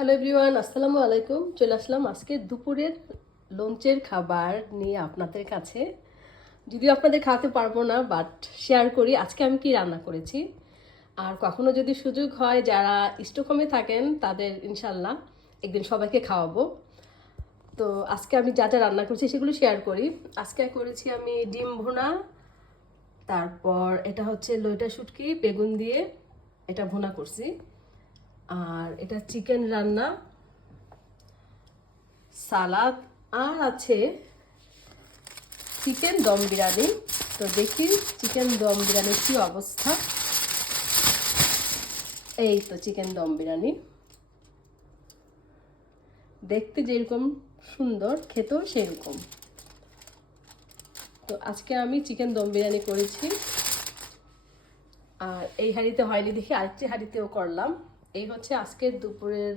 Hello everyone, আসসালামু আলাইকুম। চলে আসলাম আজকে দুপুরের লঞ্চের খাবার নিয়ে আপনাদের কাছে। যদিও আপনাদের খাওয়াতে পারবো না, বাট শেয়ার করি আজকে আমি কি রান্না করেছি। আর কখনো যদি সুযোগ হয়, যারা স্টকহোমে থাকেন তাদের ইনশাল্লাহ একদিন সবাইকে খাওয়াবো। তো আজকে আমি যা যা রান্না করছি সেগুলো শেয়ার করি। আজকে করেছি আমি ডিম ভুনা, তারপর এটা হচ্ছে লইটা শুটকি বেগুন দিয়ে এটা ভুনা করছি। আর এটা চিকেন রান্না, সালাদ, আর আছে চিকেন দম বিরিয়ানি। তো দেখি চিকেন দম বিরিয়ানির কি অবস্থা। এই তো চিকেন দম বিরিয়ানি, দেখতে যেরকম সুন্দর খেতেও সেরকম। তো আজকে আমি চিকেন দম বিরিয়ানি করেছি, আর এই হাঁড়িতে হয়নি দেখি আরেকটি হাঁড়িতেও করলাম। এই হচ্ছে আজকের দুপুরের